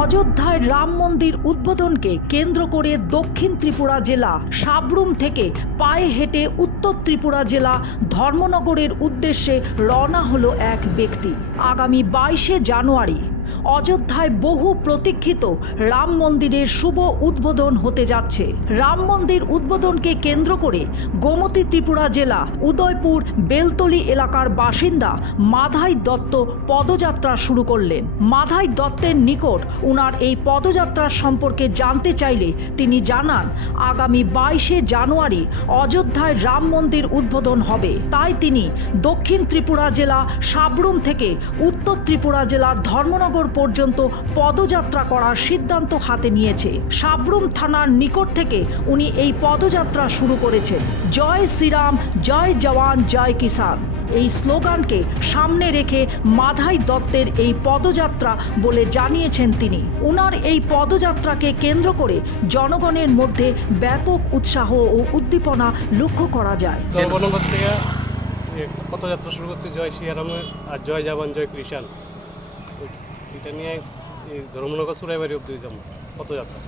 অযোধ্যায় রাম মন্দির উদ্বোধনকে কেন্দ্র করে দক্ষিণ ত্রিপুরা জেলা সাবরুম থেকে পায়ে হেঁটে উত্তর ত্রিপুরা জেলা ধর্মনগরের উদ্দেশ্যে রওনা হলো এক ব্যক্তি। আগামী বাইশে জানুয়ারি অযোধ্যায় বহু প্রতীক্ষিত রাম মন্দিরের শুভ উদ্বোধন হতে যাচ্ছে। রাম মন্দির উদ্বোধনকে কেন্দ্র করে গোমতী ত্রিপুরা জেলা, উদয়পুর, বেলতলি এলাকার বাসিন্দা মাধাই দত্ত পদযাত্রা শুরু করলেন। মাধাই দত্তের নিকট উনার এই পদযাত্রার সম্পর্কে জানতে চাইলে তিনি জানান, আগামী বাইশে জানুয়ারি অযোধ্যায় রাম মন্দির উদ্বোধন হবে। তাই তিনি দক্ষিণ ত্রিপুরা জেলা, সাবরুম থেকে উত্তর ত্রিপুরা জেলা ধর্মনগর পর্যন্ত পদযাত্রা করার সিদ্ধান্ত হাতে নিয়েছে। সাবরুম থানার নিকট থেকে উনি এই পদযাত্রা শুরু করেছেন। জয় শ্রীরাম, জয় জওয়ান, জয় কিষান এই স্লোগানকে সামনে রেখে মাধাই দত্তের এই পদযাত্রা বলে জানিয়েছেন তিনি। ওনার এই পদযাত্রাকে কেন্দ্র করে জনগণের মধ্যে ব্যাপক উৎসাহ ও উদ্দীপনা লক্ষ্য করা যায়। পথযাত্রা শুরু করছে জয় শ্রীরামের আর জয় জওয়ান, জয় কৃষাণ। এটা নিয়ে ধর্মনগর সুরাইবাড়ি অব্দি যাব। পথযাত্রা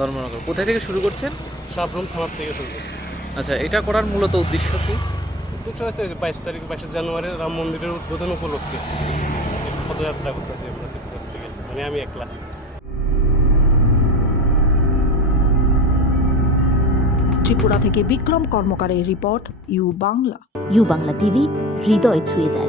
ধর্মনগর। কোথায় থেকে শুরু করছেন? সাবরুম থানার থেকে শুরু করছে। আচ্ছা এটা করার মূলত উদ্দেশ্য কি? উদ্দেশ্য হচ্ছে বাইশ তারিখ বাইশে জানুয়ারি রাম মন্দিরের উদ্বোধন উপলক্ষে এই পদযাত্রা করতেছি আমরা থেকে। মানে আমি একলা। ত্রিপুরা থেকে Bikram কর্মকারের report U Bangla. U Bangla TV হৃদয় ছুঁয়ে যায়।